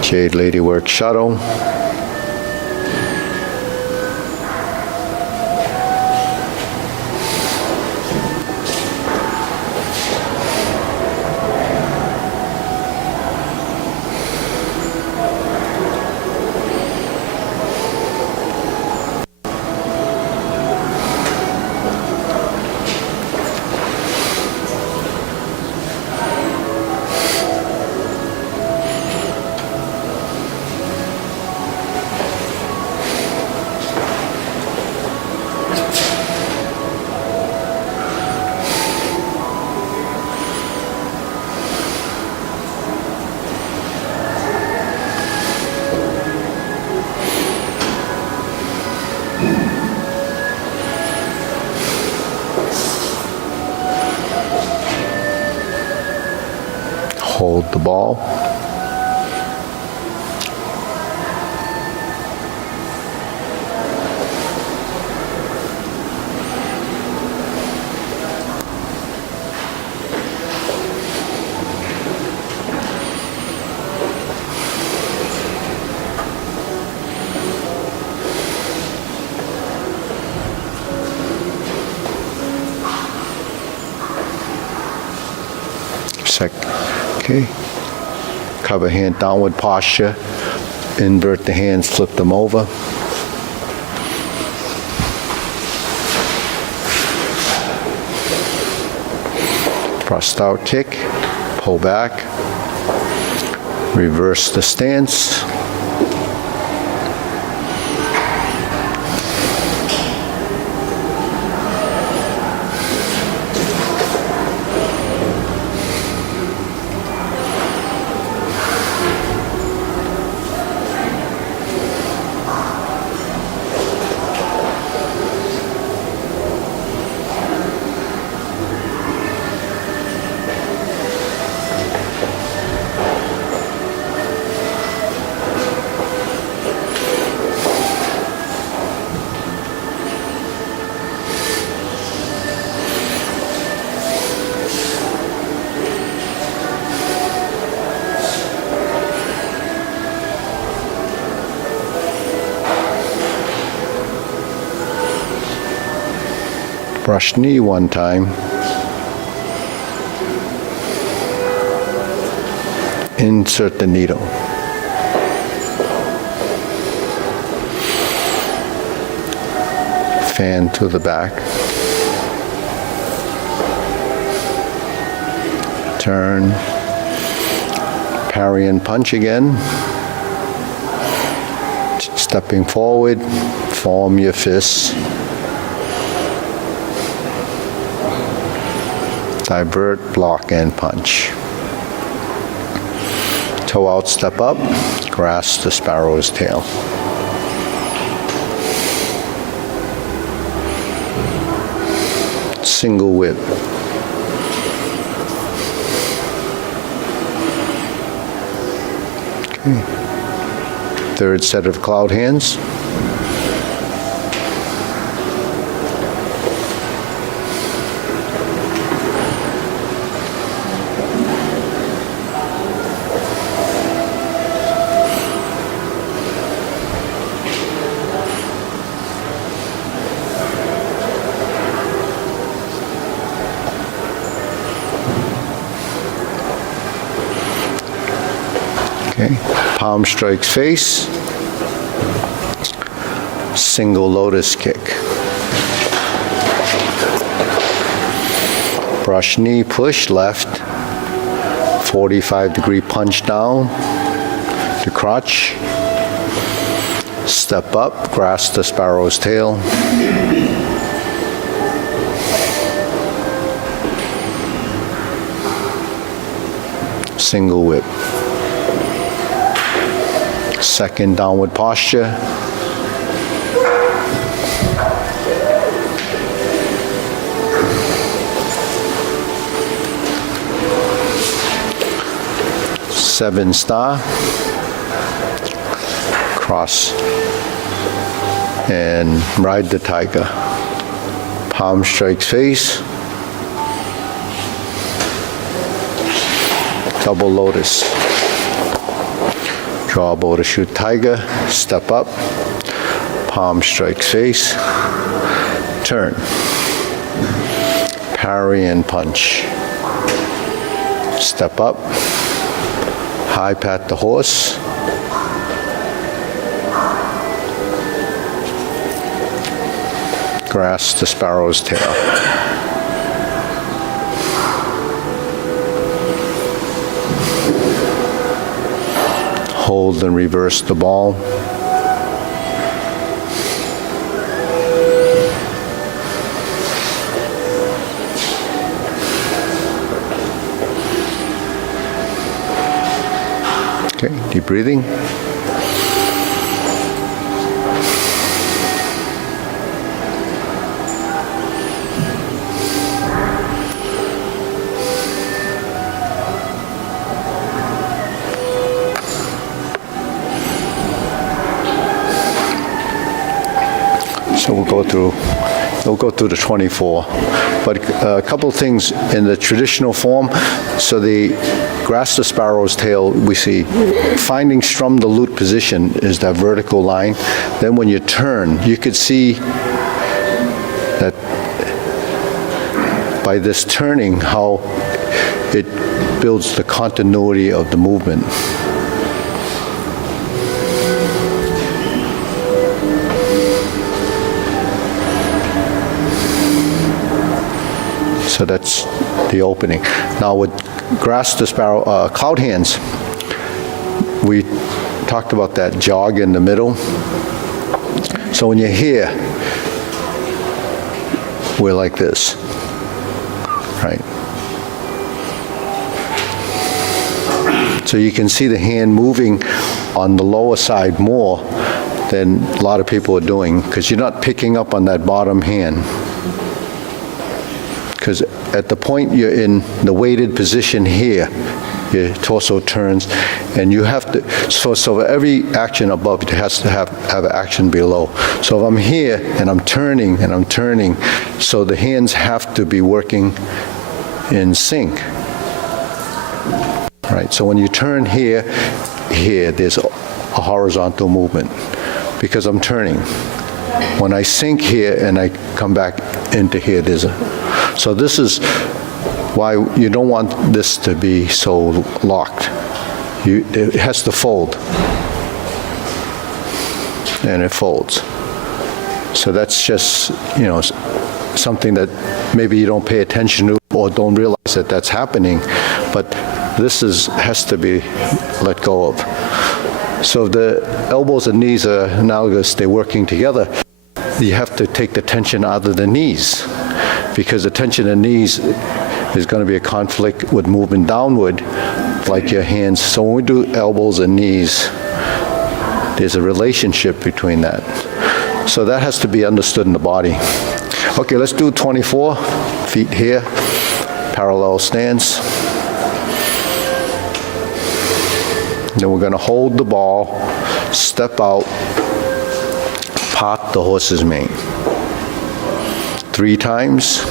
Jade Lady work shuttle. Hold the ball. Okay. Cover hand, downward posture. Invert the hands, flip them over. Thrust out kick, pull back. Reverse the stance. Brush knee one time. Insert the needle. Fan to the back. Turn. Parry and punch again. Stepping forward, form your fists. Divert, block, and punch. Toe out, step up, grasp the sparrow's tail. Single whip. Okay. Third set of cloud hands. Okay. Palm strikes face. Single lotus kick. Brush knee, push left. 45-degree punch down to crotch. Step up, grasp the sparrow's tail. Single whip. Second downward posture. Seven star. Cross and ride the tiger. Palm strikes face. Double lotus. Draw bow to shoot tiger. Step up. Palm strikes face. Turn. Parry and punch. Step up. High pat the horse. Grasp the sparrow's tail. Hold and reverse the ball. Deep breathing. So we'll go through the 24. But a couple of things in the traditional form. So the grasp the sparrow's tail, we see finding strum the lute position is that vertical line. Then when you turn, you could see that by this turning, how it builds the continuity of the movement. So that's the opening. Now with grasp the sparrow, cloud hands, we talked about that jog in the middle. So when you're here, we're like this, right? So you can see the hand moving on the lower side more than a lot of people are doing, because you're not picking up on that bottom hand. Because at the point you're in the weighted position here, your torso turns, and you have to, so every action above, it has to have action below. So if I'm here, and I'm turning, so the hands have to be working in sync. Right, so when you turn here, there's a horizontal movement, because I'm turning. When I sink here and I come back into here, so this is why you don't want this to be so locked. It has to fold, and it folds. So that's just, something that maybe you don't pay attention to or don't realize that that's happening, but this has to be let go of. So if the elbows and knees are analogous, they're working together, you have to take the tension out of the knees, because the tension in the knees is going to be a conflict with movement downward, like your hands. So when we do elbows and knees, there's a relationship between that. So that has to be understood in the body. Okay, let's do 24. Feet here, parallel stance. Then we're going to hold the ball, step out, pop the horse's mane. 3 times.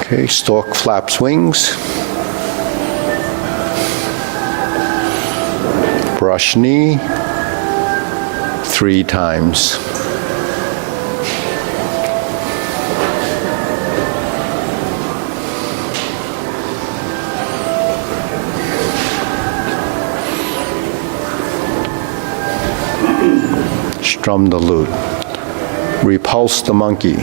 Okay, stork flaps wings. Brush knee. 3 times. Strum the lute. Repulse the monkey.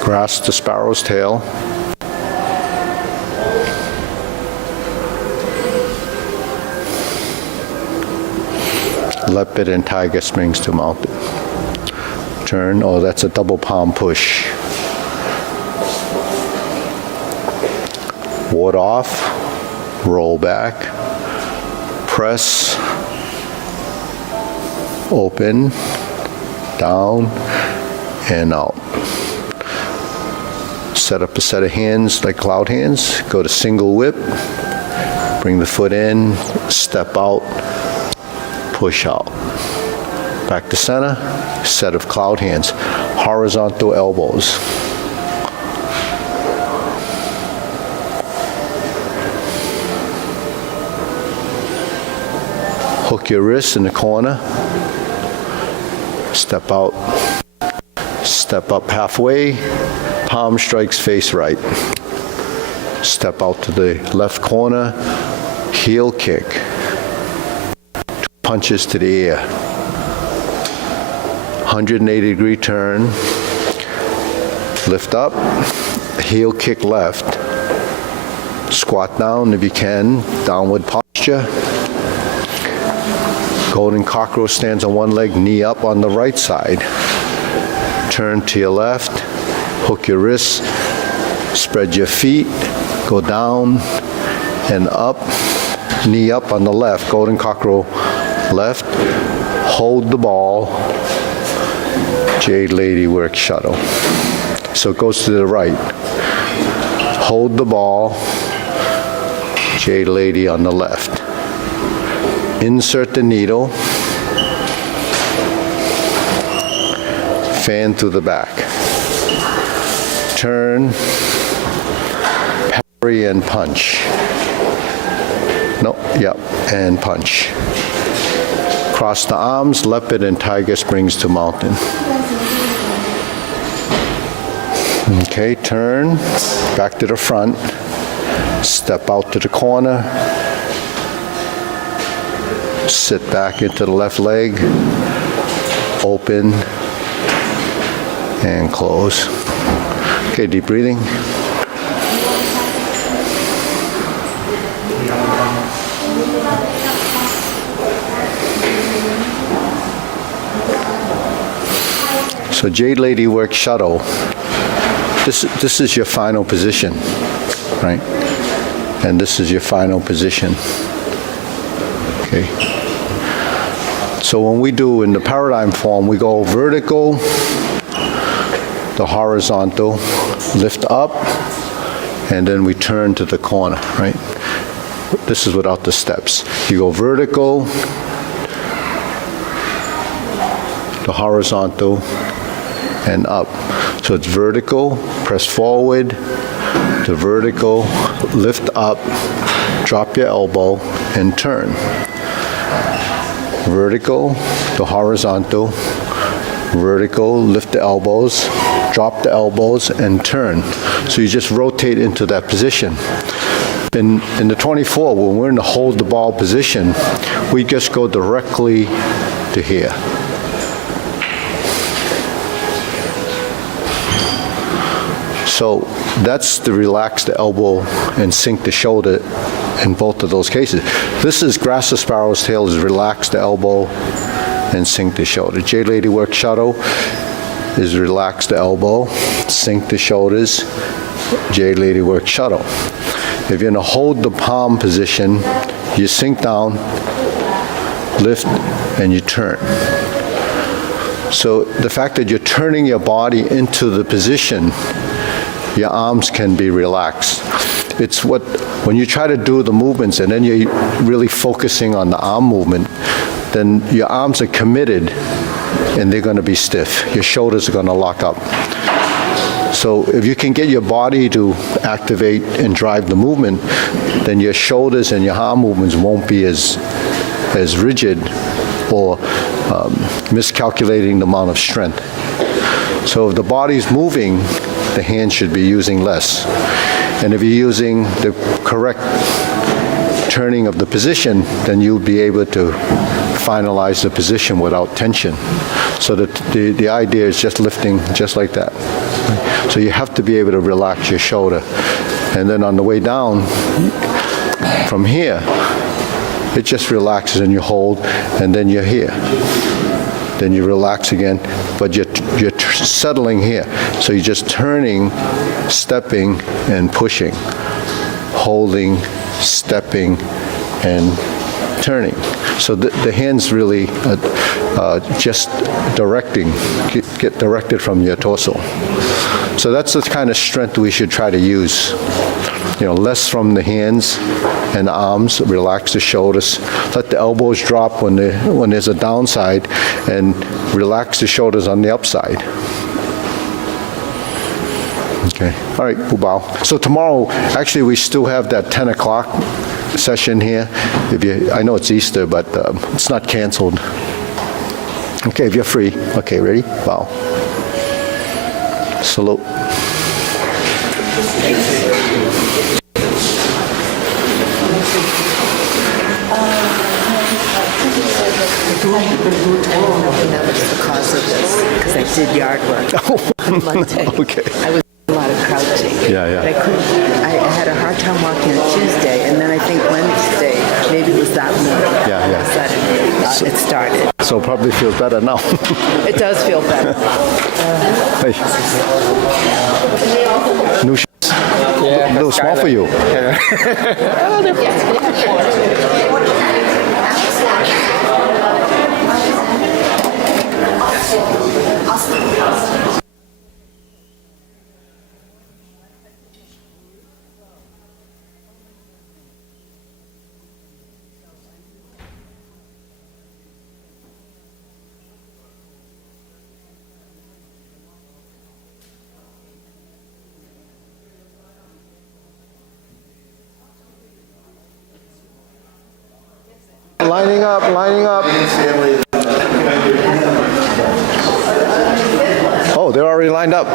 Grasp the sparrow's tail. Leopard and tiger springs to mounted. Turn, that's a double palm push. Ward off, roll back, press, open, down, and out. Set up a set of hands like cloud hands. Go to single whip, bring the foot in, step out, push out. Back to center, set of cloud hands, horizontal elbows. Hook your wrists in the corner, step out, step up halfway, palm strikes face right. Step out to the left corner, heel kick. Punches to the air. 180-degree turn, lift up, heel kick left, squat down if you can, downward posture. Golden cockroach stands on one leg, knee up on the right side. Turn to your left, hook your wrists, spread your feet, go down and up, knee up on the left, golden cockroach left, hold the ball, Jade Lady work shuttle. So it goes to the right. Hold the ball, Jade Lady on the left. Insert the needle, fan through the back. Turn, parry and punch. No, yep, and punch. Cross the arms, leopard and tiger springs to mountain. Okay, turn, back to the front, step out to the corner, sit back into the left leg, open, and close. Okay, deep breathing. So Jade Lady work shuttle. This is your final position, right? And this is your final position. Okay. So when we do in the paradigm form, we go vertical, the horizontal, lift up, and then we turn to the corner, right? This is without the steps. You go vertical, the horizontal, and up. So it's vertical, press forward, to vertical, lift up, drop your elbow, and turn. Vertical to horizontal, vertical, lift the elbows, drop the elbows, and turn. So you just rotate into that position. In the 24, when we're in the hold the ball position, we just go directly to here. So that's the relax the elbow and sink the shoulder in both of those cases. This is Grasser Sparrow's tail, is relax the elbow and sink the shoulder. Jade Lady work shuttle is relax the elbow, sink the shoulders, Jade Lady work shuttle. If you're in a hold the palm position, you sink down, lift, and you turn. So the fact that you're turning your body into the position, your arms can be relaxed. It's when you try to do the movements and then you're really focusing on the arm movement, then your arms are committed and they're going to be stiff. Your shoulders are going to lock up. So if you can get your body to activate and drive the movement, then your shoulders and your arm movements won't be as rigid or miscalculating the amount of strength. So if the body's moving, the hand should be using less. And if you're using the correct turning of the position, then you'll be able to finalize the position without tension. So that the idea is just lifting just like that. So you have to be able to relax your shoulder. And then on the way down, from here, it just relaxes and you hold, and then you're here. Then you relax again, but you're settling here. So you're just turning, stepping, and pushing, holding, stepping, and turning. So the hands really just directing, get directed from your torso. So that's the kind of strength we should try to use. You know, less from the hands and the arms, relax the shoulders, let the elbows drop when there's a downside, and relax the shoulders on the upside. Okay, all right, we'll bow. So tomorrow, actually, we still have that 10 o'clock session here. I know it's Easter, but it's not canceled. Okay, if you're free. Okay, ready? Bow. Salute. That was the cause of this. did yard work on Monday. Okay. I was doing a lot of crouching. Yeah, yeah. But I couldn't. I had a hard time walking on Tuesday, and then I think Wednesday, maybe it was that morning. Yeah, yeah. Suddenly, it started. So probably feels better now. It does feel better. Hey. New shoes. Yeah, A little small for you. Lining up, lining up. Oh, they're already lined up.